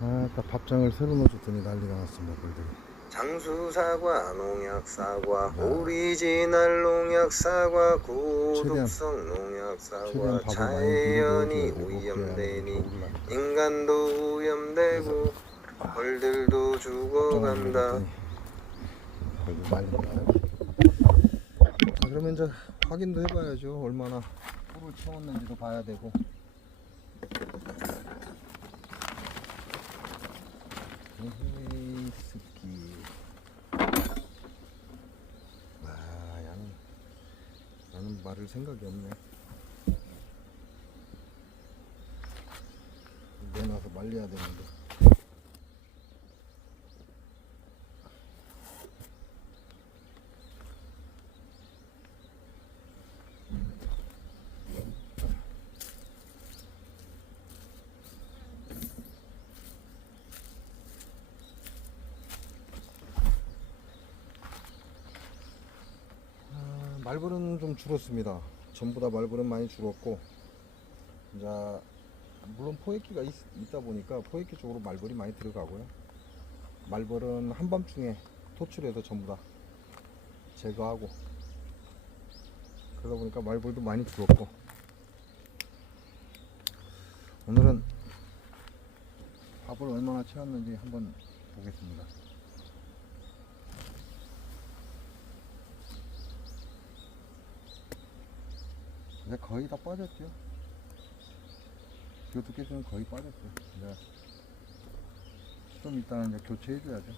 아까 밥장을 새로 넣어줬더니 난리가 났습니다. 벌들이. 장수사과, 농약사과, 야, 오리지널 농약사과, 최대한 고독성 농약사과, 밥을 많이 미리 자연이 넣어줘야 돼. 먹혀야 안되면 오염되니 저울라니까. 인간도 그래서 오염되고 벌들도 밥장을 죽어간다. 넣어줬더니 벌들 난리가. 자, 그러면 이제 확인도 해봐야죠. 얼마나 꿀을 채웠는지도 봐야 되고. 에헤이 스키. 나는 말을 생각이 없네. 내놔서 말려야 되는데. 말벌은 좀 줄었습니다. 전부 다 말벌은 많이 줄었고, 이제 물론 포획기가 있다 보니까 포획기 쪽으로 말벌이 많이 들어가고요. 말벌은 한밤중에 토출해서 전부 다 제거하고, 그러다 보니까 말벌도 많이 줄었고, 오늘은 밥을 얼마나 채웠는지 한번 보겠습니다. 이제 거의 다 빠졌죠. 이것도 깨지면 거의 빠졌어요. 이제 좀 이따는 이제 교체해줘야죠.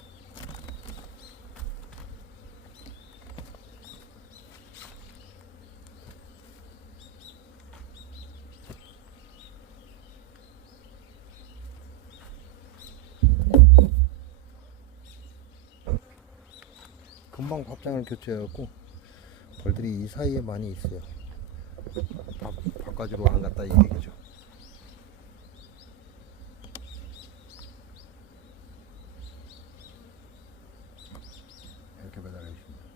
금방 밥장을 교체해갖고 벌들이 이 사이에 많이 있어요. 바깥으로 안 갔다 이 얘기죠. 이렇게 배달해 주십니다.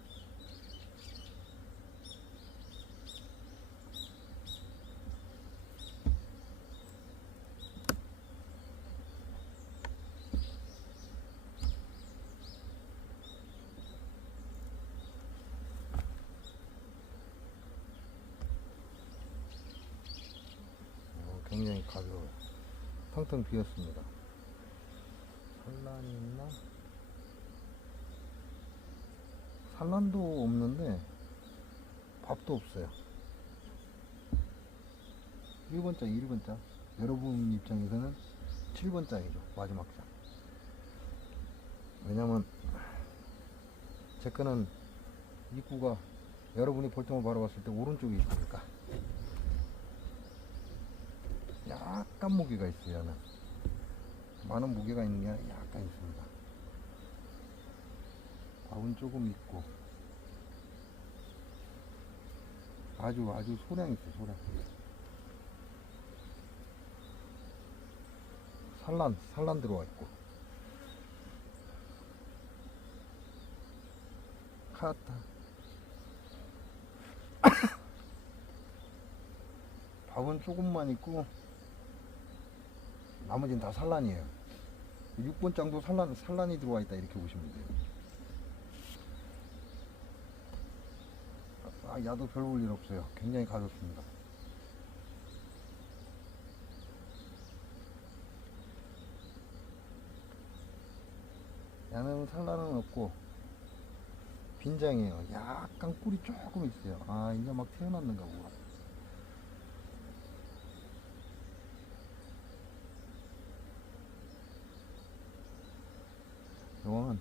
굉장히 가벼워요. 텅텅 비었습니다. 산란이 있나? 산란도 없는데 밥도 없어요. 1번장, 1번장. 여러분 입장에서는 7번장이죠. 마지막 장. 왜냐면 제 거는 입구가 여러분이 볼때만 바라봤을 때 오른쪽에 있으니까 약간 무게가 있어요. 얘는 많은 무게가 있는 게 아니라 약간 있습니다. 밥은 조금 있고 아주 소량 있어요. 소량. 산란 들어와 있고 카타 밥은 조금만 있고 나머지는 다 산란이에요. 6번장도 산란이 들어와 있다 이렇게 보시면 돼요. 야도 별 볼 일 없어요. 굉장히 가볍습니다. 야는 산란은 없고 빈장이에요. 약간 꿀이 조금 있어요. 이제 막 태어났는가 보다. 여왕은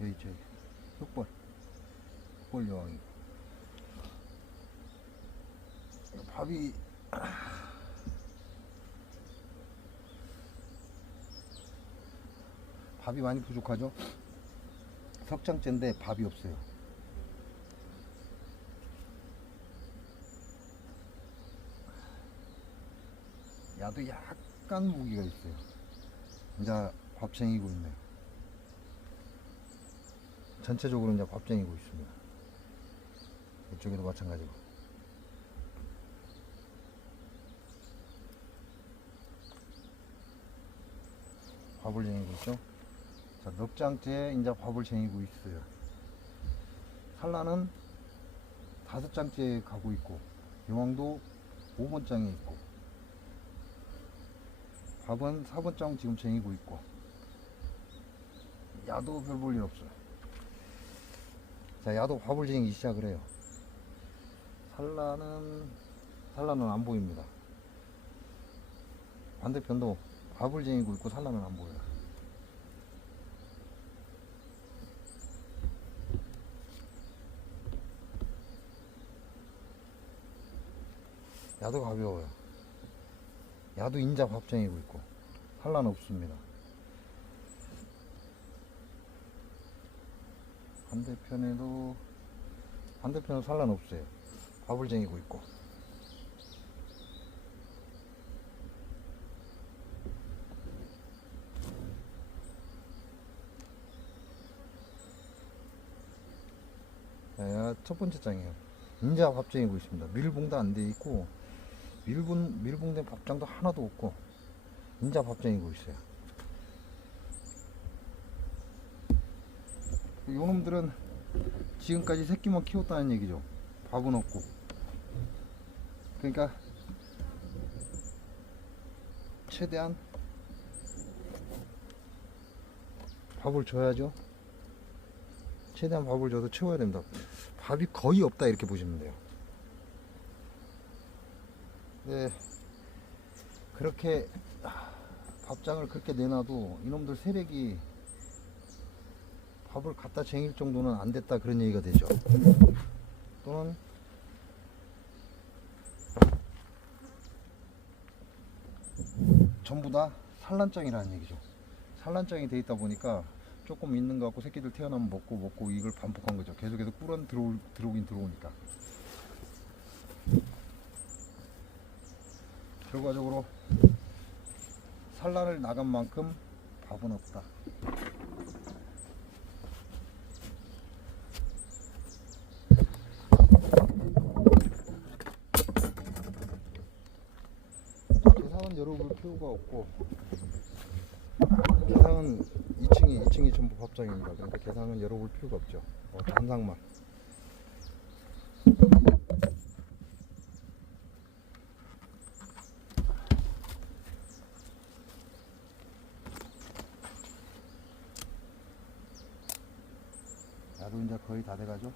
여기 저기 흑벌 여왕이 밥이 많이 부족하죠. 석장째인데 밥이 없어요. 야도 약간 무기가 있어요. 이제 밥쟁이고 있네요. 전체적으로 이제 밥쟁이고 있습니다. 이쪽에도 마찬가지고. 밥을 쟁이고 있죠. 자, 넉 장째 이제 밥을 쟁이고 있어요. 산란은 5장째 가고 있고, 여왕도 5번 장에 있고, 밥은 4번 장 지금 쟁이고 있고, 야도 별 볼 일 없어요. 자, 야도 밥을 쟁이기 시작을 해요. 산란은 안 보입니다. 반대편도 밥을 쟁이고 있고 산란은 안 보여요. 야도 가벼워요. 야도 인자 밥 쟁이고 있고 산란 없습니다. 반대편은 산란 없어요. 밥을 쟁이고 있고. 자, 첫 번째 장이에요. 인자 밥 쟁이고 있습니다. 밀봉도 안 돼 있고 밀봉된 밥장도 하나도 없고 인자 밥 쟁이고 있어요. 요놈들은 지금까지 새끼만 키웠다는 얘기죠. 밥은 없고. 그러니까 최대한 밥을 줘야죠. 최대한 밥을 줘서 채워야 됩니다. 밥이 거의 없다 이렇게 보시면 돼요. 네, 그렇게 밥장을 그렇게 내놔도 이놈들 세력이 밥을 갖다 쟁일 정도는 안 됐다 그런 얘기가 되죠. 또는 전부 다 산란장이라는 얘기죠. 산란장이 돼 있다 보니까 조금 있는 것 같고 새끼들 태어나면 먹고 이걸 반복한 거죠. 계속해서 꿀은 들어오긴 들어오니까. 결과적으로 산란을 나간 만큼 밥은 없다. 개상은 열어볼 필요가 없고, 개상은 2층이 전부 밥장입니다. 그러니까 개상은 열어볼 필요가 없죠. 단상만. 야도 이제 거의 다 돼가죠.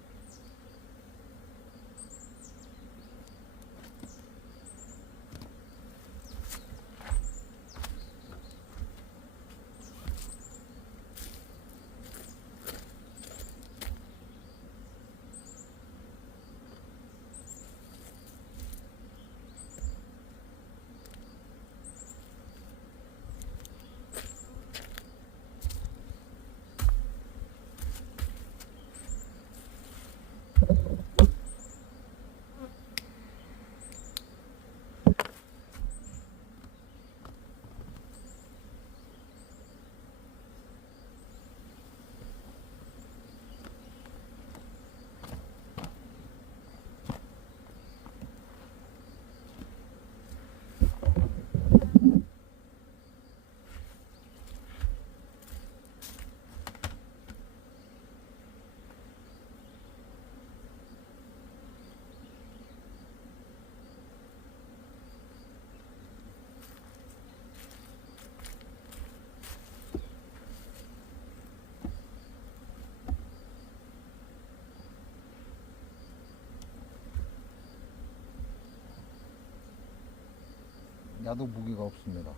야도 무게가 없습니다.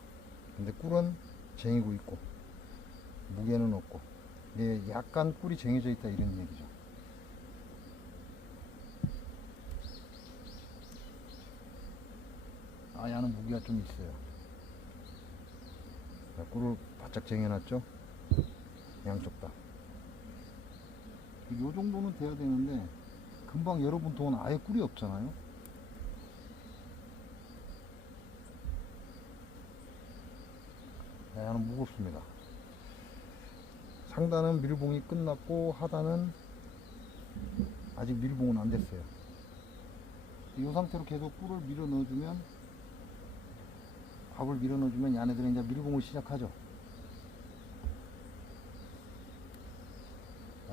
근데 꿀은 쟁이고 있고 무게는 없고, 이게 약간 꿀이 쟁여져 있다 이런 얘기죠. 야는 무게가 좀 있어요. 자, 꿀을 바짝 쟁여놨죠. 양쪽 다. 요 정도는 돼야 되는데 금방 여러분 돈 아예 꿀이 없잖아요. 야는 무겁습니다. 상단은 밀봉이 끝났고 하단은 아직 밀봉은 안 됐어요. 이 상태로 계속 꿀을 밀어 넣어주면, 밥을 밀어 넣어주면 얘네들은 이제 밀봉을 시작하죠.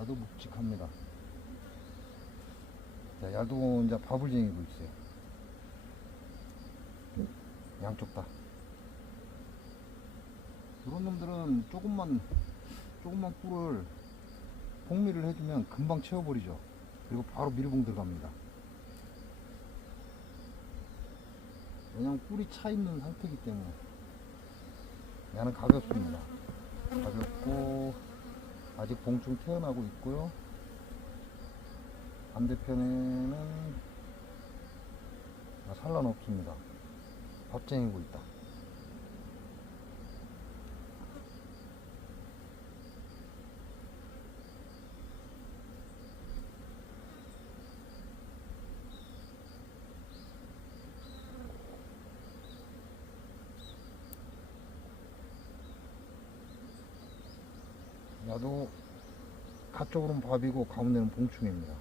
야도 묵직합니다. 자, 야도 이제 밥을 쟁이고 있어요. 양쪽 다. 이런 놈들은 조금만 꿀을 복미를 해주면 금방 채워버리죠. 그리고 바로 밀봉 들어갑니다. 왜냐면 꿀이 차 있는 상태이기 때문에. 얘는 가볍습니다. 가볍고 아직 봉충 태어나고 있고요. 반대편에는 산란 없습니다. 밥 쟁이고 있다. 야도 가쪽으로는 밥이고 가운데는 봉충입니다.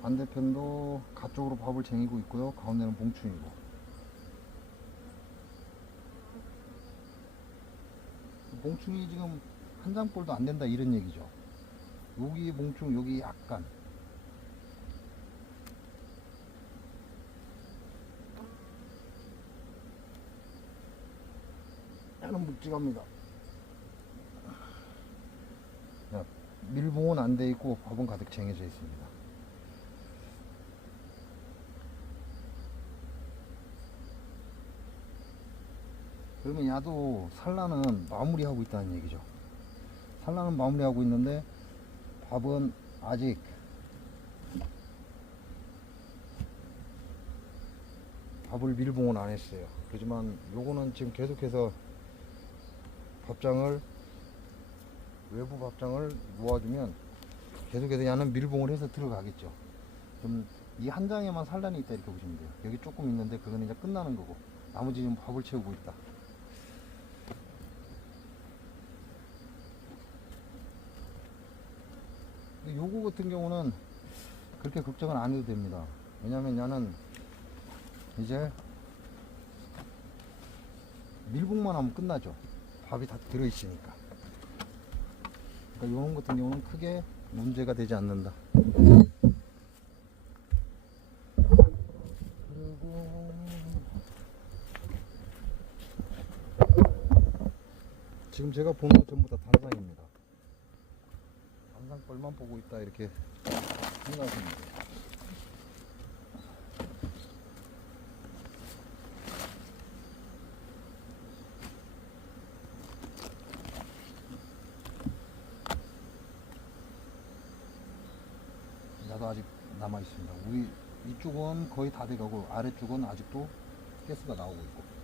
반대편도 가쪽으로 밥을 쟁이고 있고요. 가운데는 봉충이고. 봉충이 지금 한 장볼도 안 된다 이런 얘기죠. 여기 봉충, 여기 약간. 얘는 묵직합니다. 밀봉은 안 돼 있고 밥은 가득 쟁여져 있습니다. 그러면 야도 산란은 마무리하고 있다는 얘기죠. 산란은 마무리하고 있는데 밥은 아직 밥을 밀봉은 안 했어요. 그렇지만 요거는 지금 계속해서 밥장을 외부 밥장을 놓아주면 계속해서 야는 밀봉을 해서 들어가겠죠. 좀 이 한 장에만 산란이 있다 이렇게 보시면 돼요. 여기 조금 있는데 그건 이제 끝나는 거고 나머지 지금 밥을 채우고 있다. 요거 같은 경우는 그렇게 걱정은 안 해도 됩니다. 왜냐면 야는 이제 밀봉만 하면 끝나죠. 밥이 다 들어있으니까. 그러니까 요런 같은 경우는 크게 문제가 되지 않는다. 그리고 지금 제가 보는 것 전부 다 단상입니다. 단상벌만 보고 있다 이렇게 생각하시면 돼요. 야도 아직 남아 있습니다. 이쪽은 거의 다 돼가고 아래쪽은 아직도 가스가 나오고 있고.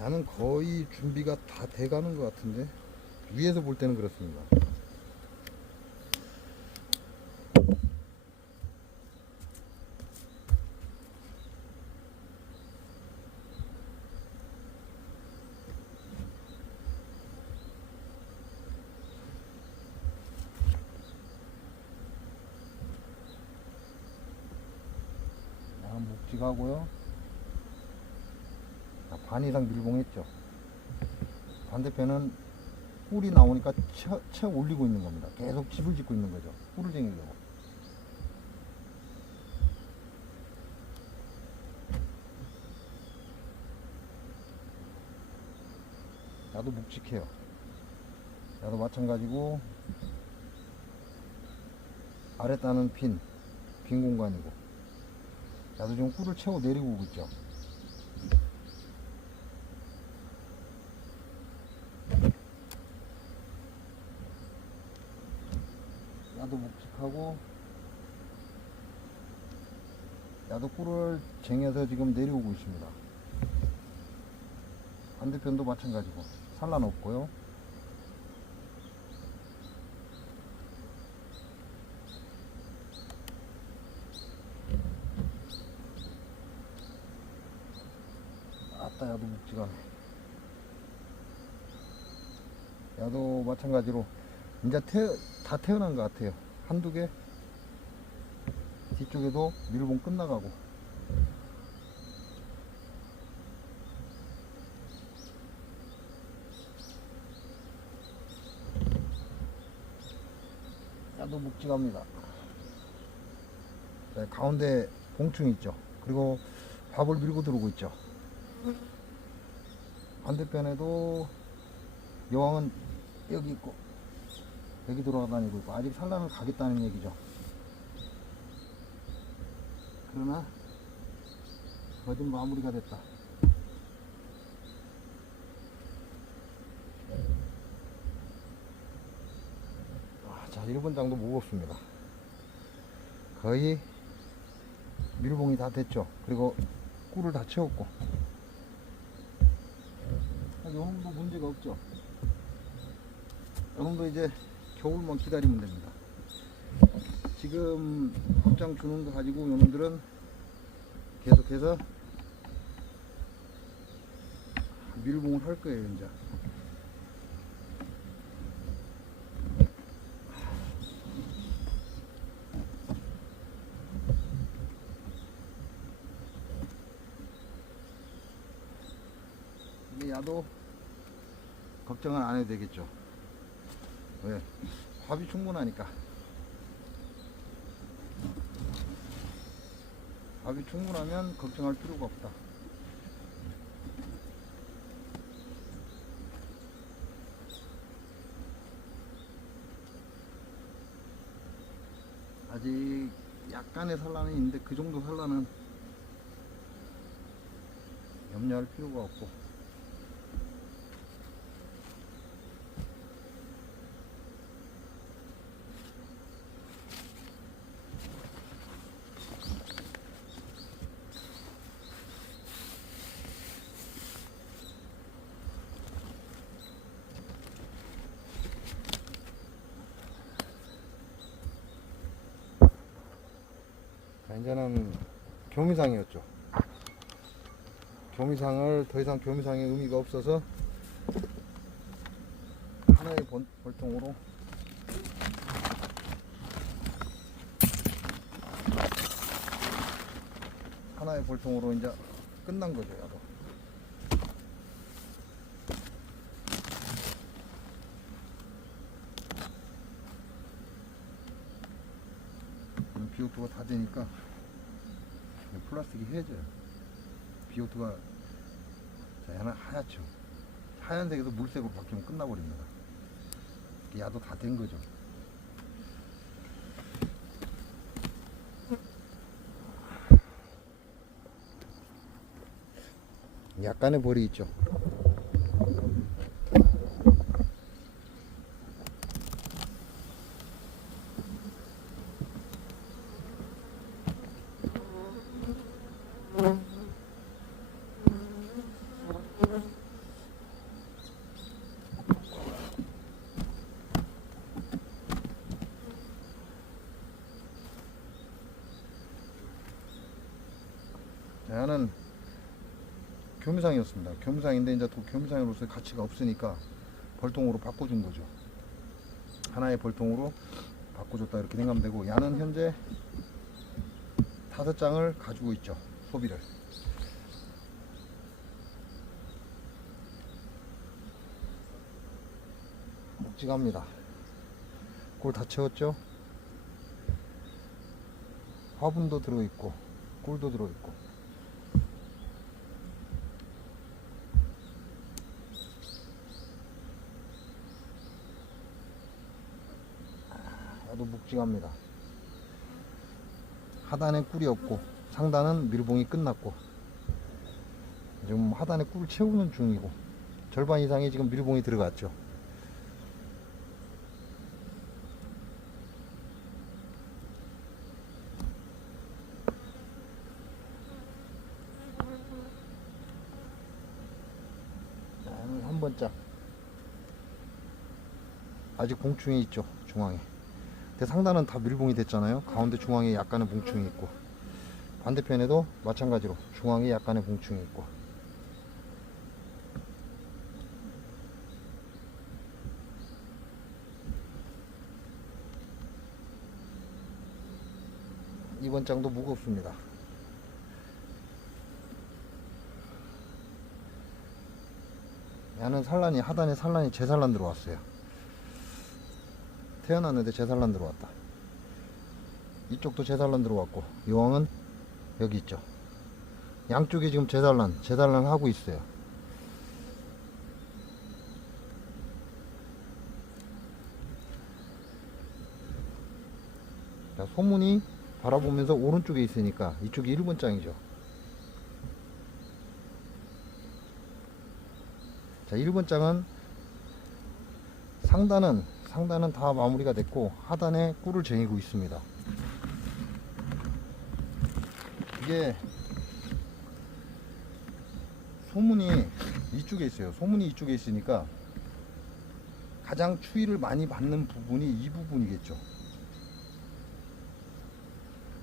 야는 거의 준비가 다 돼가는 것 같은데 위에서 볼 때는 그렇습니다. 야는 묵직하고요. 반 이상 밀봉했죠. 반대편은 꿀이 나오니까 채 올리고 있는 겁니다. 계속 집을 짓고 있는 거죠. 꿀을 쟁이려고. 야도 묵직해요. 야도 마찬가지고 아래 따는 빈 공간이고. 야도 지금 꿀을 채워 내리고 오고 있죠. 야도 묵직하고 야도 꿀을 쟁여서 지금 내려오고 있습니다. 반대편도 마찬가지고 산란 없고요. 묵직하네. 야도 마찬가지로 이제 다 태어난 것 같아요. 한두 개. 뒤쪽에도 밀봉 끝나가고. 야도 묵직합니다. 네, 가운데 봉충 있죠. 그리고 밥을 밀고 들어오고 있죠. 반대편에도 여왕은 여기 있고 여기 돌아다니고 있고 아직 산란을 가겠다는 얘기죠. 그러나 거의 마무리가 됐다. 자, 1번 장도 무겁습니다. 거의 밀봉이 다 됐죠. 그리고 꿀을 다 채웠고 요놈도 문제가 없죠. 요놈도 이제 겨울만 기다리면 됩니다. 지금 확장 주는 거 가지고 요놈들은 계속해서 밀봉을 할 거예요. 이제 야도 걱정은 안 해도 되겠죠. 왜? 밥이 충분하니까. 밥이 충분하면 걱정할 필요가 없다. 아직 약간의 산란은 있는데 그 정도 산란은 염려할 필요가 없고, 이제는 교미상이었죠. 교미상을 더 이상 교미상의 의미가 없어서 하나의 벌통으로 이제 끝난 거죠. 야도. 비오토가 다 되니까 플라스틱이 해져요. 비오토가 하나 하얗죠. 하얀색에서 물색으로 바뀌면 끝나버립니다. 야도 다 된 거죠. 약간의 벌이 있죠. 얘는 교미상이었습니다. 교미상인데 이제 교미상으로서의 가치가 없으니까 벌통으로 바꿔준 거죠. 하나의 벌통으로 바꿔줬다 이렇게 생각하면 되고, 야는 현재 5장을 가지고 있죠. 소비를. 묵직합니다. 꿀 다 채웠죠. 화분도 들어있고 꿀도 들어있고. 야도 묵직합니다. 하단에 꿀이 없고 상단은 밀봉이 끝났고, 지금 하단에 꿀을 채우는 중이고 절반 이상이 지금 밀봉이 들어갔죠. 한 번짝 아직 봉충이 있죠. 중앙에. 근데 상단은 다 밀봉이 됐잖아요. 가운데 중앙에 약간의 봉충이 있고, 반대편에도 마찬가지로 중앙에 약간의 봉충이 있고. 이번 장도 무겁습니다. 야는 산란이, 하단에 산란이 제산란 들어왔어요. 태어났는데 제산란 들어왔다. 이쪽도 제산란 들어왔고, 요왕은 여기 있죠. 양쪽에 지금 제산란 하고 있어요. 자, 소문이 바라보면서 오른쪽에 있으니까 이쪽이 1번 장이죠. 자, 1번 장은 상단은 다 마무리가 됐고 하단에 꿀을 쟁이고 있습니다. 이게 소문이 이쪽에 있어요. 소문이 이쪽에 있으니까 가장 추위를 많이 받는 부분이 이 부분이겠죠.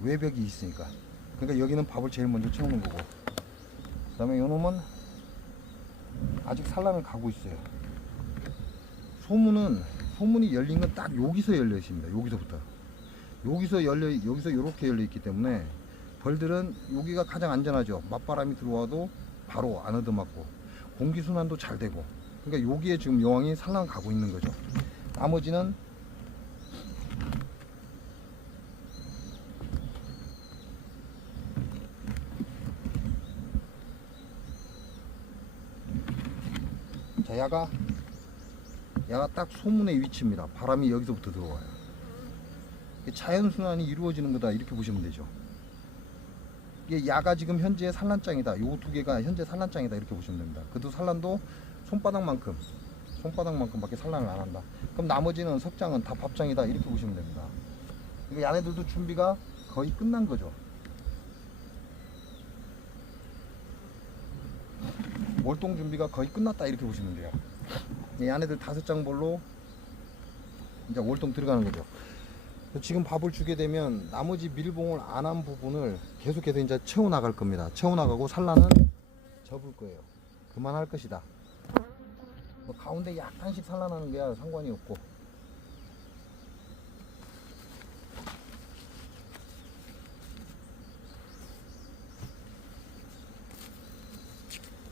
외벽이 있으니까. 그러니까 여기는 밥을 제일 먼저 채우는 거고, 그 다음에 요놈은 아직 산란을 가고 있어요. 소문이 열린 건 딱 여기서 열려 있습니다. 여기서부터. 여기서 이렇게 열려 있기 때문에 벌들은 여기가 가장 안전하죠. 맞바람이 들어와도 바로 안 얻어맞고 공기순환도 잘 되고. 그러니까 여기에 지금 여왕이 산란 가고 있는 거죠. 나머지는 자, 야가 딱 소문의 위치입니다. 바람이 여기서부터 들어와요. 자연순환이 이루어지는 거다 이렇게 보시면 되죠. 이게 야가 지금 현재 산란장이다. 요 두 개가 현재 산란장이다 이렇게 보시면 됩니다. 그래도 산란도 손바닥만큼밖에 산란을 안 한다. 그럼 나머지는 석장은 다 밥장이다 이렇게 보시면 됩니다. 그러니까 야네들도 준비가 거의 끝난 거죠. 월동 준비가 거의 끝났다 이렇게 보시면 돼요. 이 안에들 5장 벌로 이제 월동 들어가는 거죠. 지금 밥을 주게 되면 나머지 밀봉을 안 한 부분을 계속해서 이제 채워 나갈 겁니다. 채워 나가고 산란은 접을 거예요. 그만할 것이다. 뭐 가운데 약간씩 산란하는 게야 상관이 없고.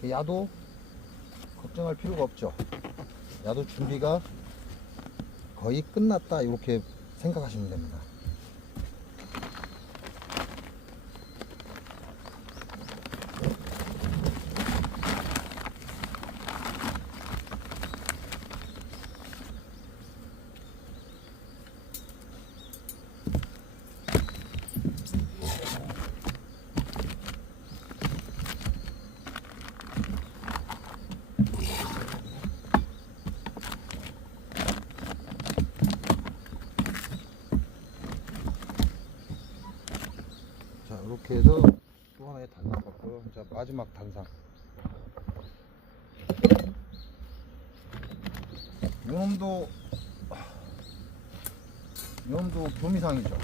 야도 걱정할 필요가 없죠. 야도 준비가 거의 끝났다 이렇게 생각하시면 됩니다. 이렇게 해서 또 하나의 단상 봤고요. 자, 마지막 단상. 요놈도 교미상이죠.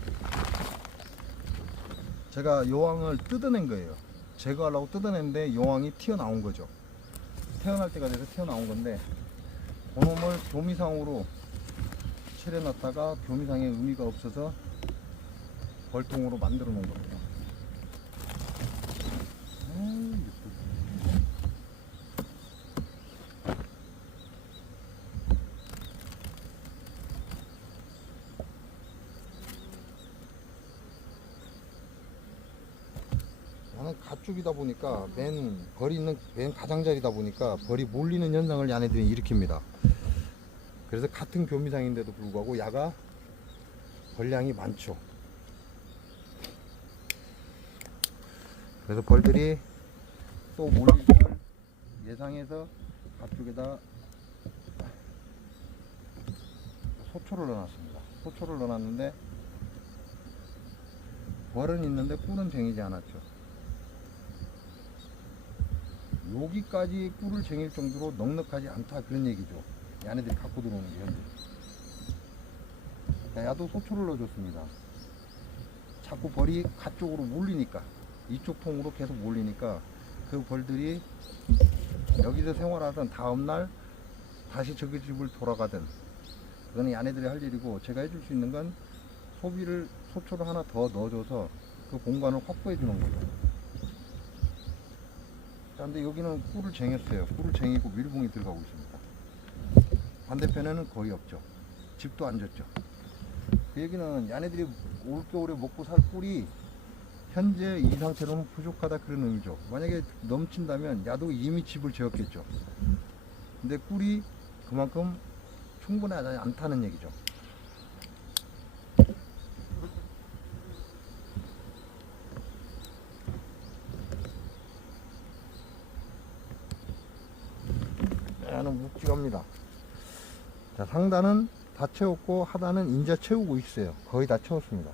제가 여왕을 뜯어낸 거예요. 제거하려고 뜯어냈는데 여왕이 튀어나온 거죠. 태어날 때가 돼서 튀어나온 건데, 그놈을 교미상으로 칠해놨다가 교미상의 의미가 없어서 벌통으로 만들어 놓은 겁니다. 나는 가축이다 보니까 벌이 있는 맨 가장자리다 보니까 벌이 몰리는 현상을 야네들이 일으킵니다. 그래서 같은 교미상인데도 불구하고 야가 벌량이 많죠. 그래서 벌들이 또 몰릴 걸 예상해서 가축에다 소초를 넣어놨습니다. 소초를 넣어놨는데 벌은 있는데 꿀은 쟁이지 않았죠. 여기까지 꿀을 쟁일 정도로 넉넉하지 않다 그런 얘기죠. 야네들이 갖고 들어오는 게 현재. 자, 야도 소초를 넣어줬습니다. 자꾸 벌이 가쪽으로 몰리니까, 이쪽 통으로 계속 몰리니까 그 벌들이 여기서 생활하던 다음날 다시 저기 집을 돌아가든, 그거는 야네들이 할 일이고, 제가 해줄 수 있는 건 소초를 하나 더 넣어줘서 그 공간을 확보해 주는 거죠. 자, 근데 여기는 꿀을 쟁였어요. 꿀을 쟁이고 밀봉이 들어가고 있습니다. 반대편에는 거의 없죠. 집도 안 졌죠. 그 얘기는 얘네들이 올겨울에 먹고 살 꿀이 현재 이 상태로는 부족하다, 그런 의미죠. 만약에 넘친다면 야도 이미 집을 지었겠죠. 근데 꿀이 그만큼 충분하지 않다는 얘기죠. 야는 묵직합니다. 자, 상단은 다 채웠고 하단은 이제 채우고 있어요. 거의 다 채웠습니다.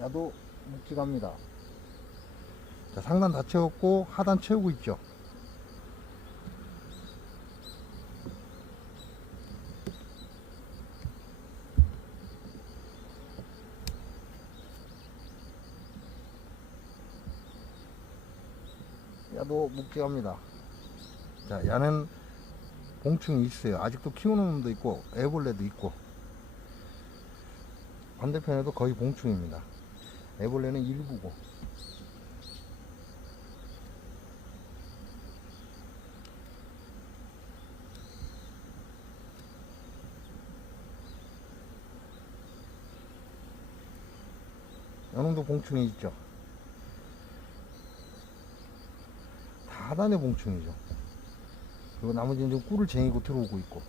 야도 묵직합니다. 자, 상단 다 채웠고 하단 채우고 있죠. 야도 묵직합니다. 자, 야는 봉충이 있어요. 아직도 키우는 놈도 있고 애벌레도 있고, 반대편에도 거의 봉충입니다. 애벌레는 일부고. 요놈도 봉충이 있죠. 다 하단에 봉충이죠. 그리고 나머지는 좀 꿀을 쟁이고 들어오고 있고.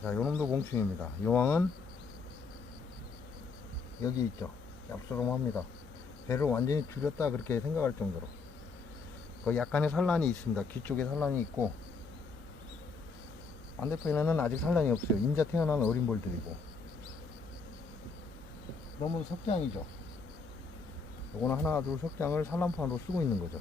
자, 요놈도 봉충입니다. 요왕은 여기 있죠. 얍스름합니다. 배를 완전히 줄였다 그렇게 생각할 정도로. 그 약간의 산란이 있습니다. 귀 쪽에 산란이 있고, 반대편에는 아직 산란이 없어요. 인자 태어난 어린 벌들이고. 너무 석장이죠. 요거는 하나 둘 석장을 산란판으로 쓰고 있는 거죠.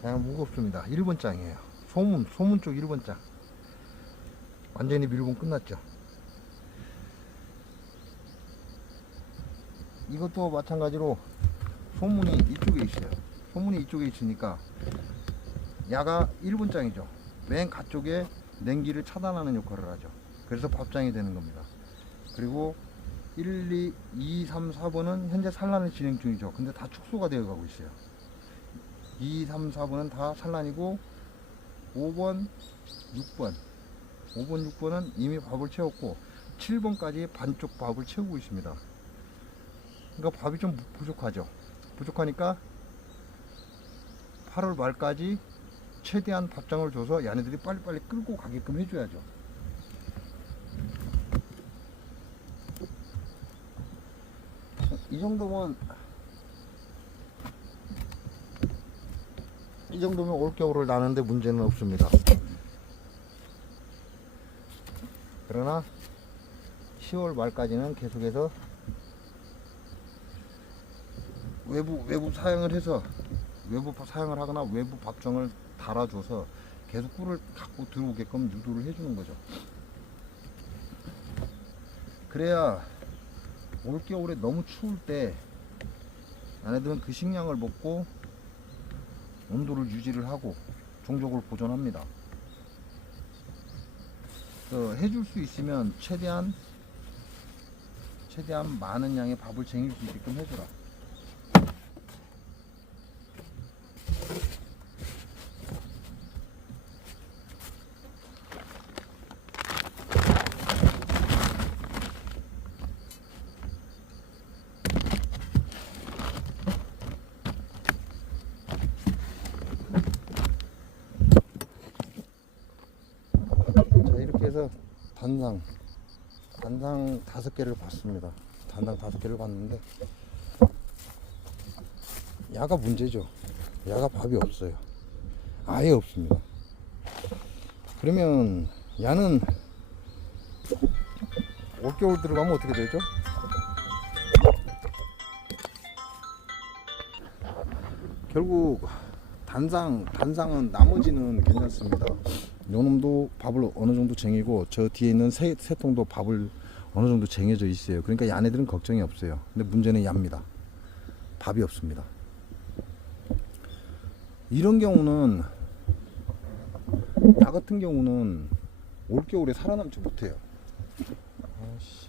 그냥 무겁습니다. 1번 장이에요. 소문 쪽 1번 장. 완전히 밀봉 끝났죠. 이것도 마찬가지로 소문이 이쪽에 있어요. 소문이 이쪽에 있으니까 야가 1번 장이죠. 맨 가쪽에 냉기를 차단하는 역할을 하죠. 그래서 밥장이 되는 겁니다. 그리고 1, 2, 3, 4번은 현재 산란을 진행 중이죠. 근데 다 축소가 되어 가고 있어요. 2, 3, 4번은 다 산란이고, 5번, 6번 6번은 이미 밥을 채웠고 7번까지 반쪽 밥을 채우고 있습니다. 그러니까 밥이 좀 부족하죠. 부족하니까 8월 말까지 최대한 밥장을 줘서 얘네들이 빨리빨리 끌고 가게끔 해줘야죠. 이 정도면 올겨울을 나는데 문제는 없습니다. 그러나 10월 말까지는 계속해서 외부 사용을 해서, 외부 사용을 하거나 외부 밥정을 달아줘서 계속 꿀을 갖고 들어오게끔 유도를 해주는 거죠. 그래야 올겨울에 너무 추울 때 얘네들은 그 식량을 먹고 온도를 유지를 하고 종족을 보존합니다. 해줄 수 있으면 최대한 많은 양의 밥을 쟁일 수 있게끔 해주라. 이렇게 해서 단상 5개를 봤습니다. 단상 5개를 봤는데 야가 문제죠. 야가 밥이 없어요. 아예 없습니다. 그러면 야는 올겨울 들어가면 어떻게 되죠? 결국 단상은 나머지는 괜찮습니다. 요놈도 밥을 어느 정도 쟁이고 저 뒤에 있는 세 통도 밥을 어느 정도 쟁여져 있어요. 그러니까 야네들은 걱정이 없어요. 근데 문제는 яб니다. 밥이 없습니다. 이런 경우는 나 같은 경우는 올겨울에 살아남지 못해요. 아씨.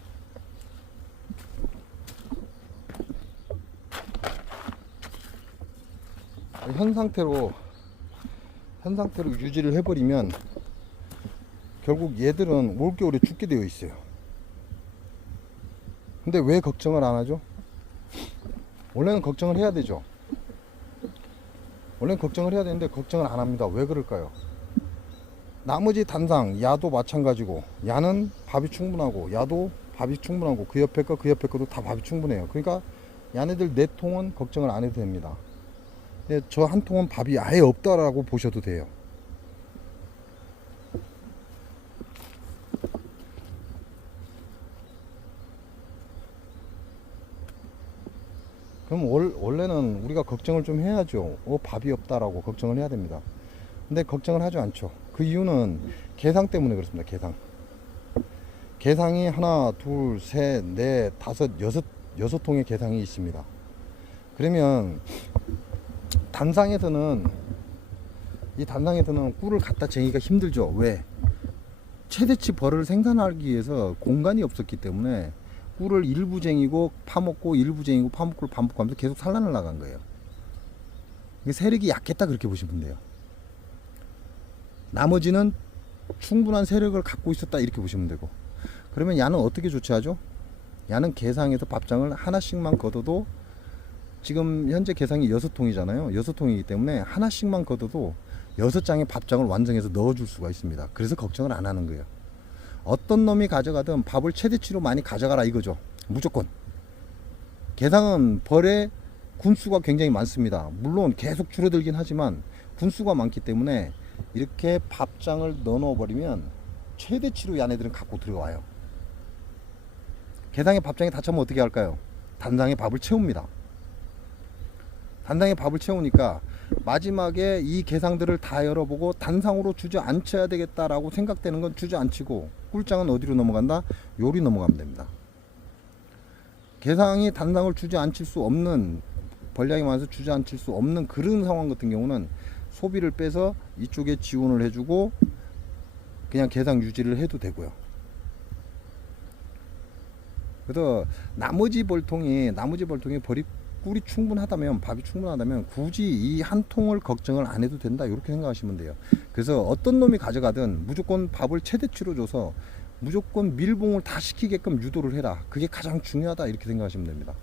현 상태로 유지를 해버리면 결국 얘들은 올겨울에 죽게 되어 있어요. 근데 왜 걱정을 안 하죠? 원래는 걱정을 해야 되죠. 원래는 걱정을 해야 되는데 걱정을 안 합니다. 왜 그럴까요? 나머지 단상, 야도 마찬가지고, 야는 밥이 충분하고, 야도 밥이 충분하고, 그 옆에 거, 그 옆에 거도 다 밥이 충분해요. 그러니까 야네들 4통은 걱정을 안 해도 됩니다. 근데 저 한 통은 밥이 아예 없다라고 보셔도 돼요. 그럼 원래는 우리가 걱정을 좀 해야죠. 밥이 없다라고 걱정을 해야 됩니다. 근데 걱정을 하지 않죠. 그 이유는 개상 때문에 그렇습니다. 개상이 하나, 둘, 셋, 넷, 다섯, 여섯 통의 개상이 있습니다. 그러면 단상에서는 꿀을 갖다 쟁이기가 힘들죠. 왜? 최대치 벌을 생산하기 위해서 공간이 없었기 때문에 꿀을 일부 쟁이고 파먹고 일부 쟁이고 파먹고 반복하면서 계속 산란을 나간 거예요. 세력이 약했다 그렇게 보시면 돼요. 나머지는 충분한 세력을 갖고 있었다 이렇게 보시면 되고, 그러면 야는 어떻게 조치하죠? 야는 개상에서 밥장을 하나씩만 걷어도, 지금 현재 개상이 6통이잖아요. 6통이기 때문에 하나씩만 걷어도 6장의 밥장을 완성해서 넣어줄 수가 있습니다. 그래서 걱정을 안 하는 거예요. 어떤 놈이 가져가든 밥을 최대치로 많이 가져가라 이거죠. 무조건. 개상은 벌의 군수가 굉장히 많습니다. 물론 계속 줄어들긴 하지만 군수가 많기 때문에 이렇게 밥장을 넣어 버리면 최대치로 야네들은 갖고 들어와요. 개상의 밥장이 다 차면 어떻게 할까요? 단상의 밥을 채웁니다. 단상의 밥을 채우니까 마지막에 이 개상들을 다 열어보고 단상으로 주저앉혀야 되겠다라고 생각되는 건 주저앉히고, 꿀장은 어디로 넘어간다? 요리 넘어가면 됩니다. 개상이 단상을 주저앉힐 수 없는, 벌량이 많아서 주저앉힐 수 없는 그런 상황 같은 경우는 소비를 빼서 이쪽에 지원을 해주고 그냥 개상 유지를 해도 되고요. 그래서 나머지 벌통이 꿀이 충분하다면, 밥이 충분하다면 굳이 이 한 통을 걱정을 안 해도 된다 이렇게 생각하시면 돼요. 그래서 어떤 놈이 가져가든 무조건 밥을 최대치로 줘서 무조건 밀봉을 다 시키게끔 유도를 해라. 그게 가장 중요하다 이렇게 생각하시면 됩니다.